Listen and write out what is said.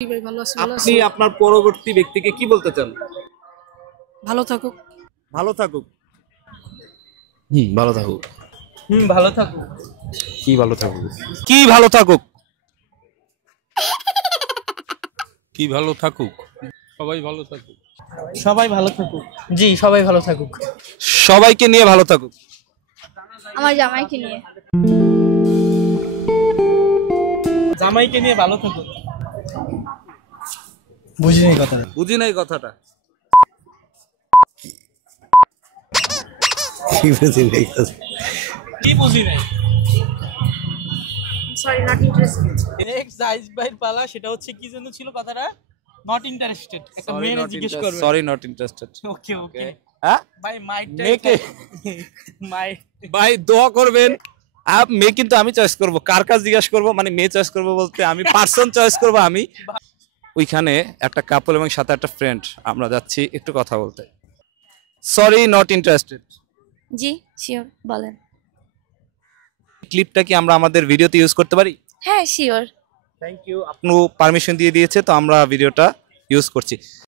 ভাই ভালো আছি আপনি আপনার পরবর্তী ব্যক্তিকে কি বলতে চান? ভালো থাকুক। ভালো থাকুক। ভালো থাকুক। ভালো থাকুক। কি ভালো থাকুক? কি ভালো থাকুক? কি ভালো থাকুক? সবাই ভালো থাকুক। সবাই ভালো থাকুক। জি সবাই ভালো থাকুক। সবাইকে নিয়ে ভালো থাকুক। আমার জামাইকে নিয়ে। জামাইকে নিয়ে ভালো থাকুক। বুঝি নাই কথা। বুঝি নাই কথাটা। কি বুঝি নাই? কি বুঝি নাই? Sorry not interested. নেক্সট আইস বাইর পালা, সেটা হচ্ছে কি যেন ছিল কথাটা? Not interested. একটা মেয়ে জিজ্ঞেস করবে। Sorry not interested. Okay okay. হ্যাঁ ভাই মেয়েকে মাই ভাই দোয়া করবেন। মেয়ে কিন্তু আমি চয়েস করব, কার কাজ জিজ্ঞাসা করব, মানে মেয়ে চয়েস করব বলতে আমি পার্সন চয়েস করব। আমি ওইখানে একটা কাপল এবং সাথে একটা ফ্রেন্ড, আমরা যাচ্ছি একটু কথা বলতে। Sorry not interested. G sure বলেন। ক্লিপটা কি আমরা আমাদের ভিডিওতে ইউজ করতে পারি? হ্যাঁ শিওর। Thank you. আপনি পারমিশন দিয়ে দিয়েছে, তো আমরা ভিডিওটা ইউজ করছি।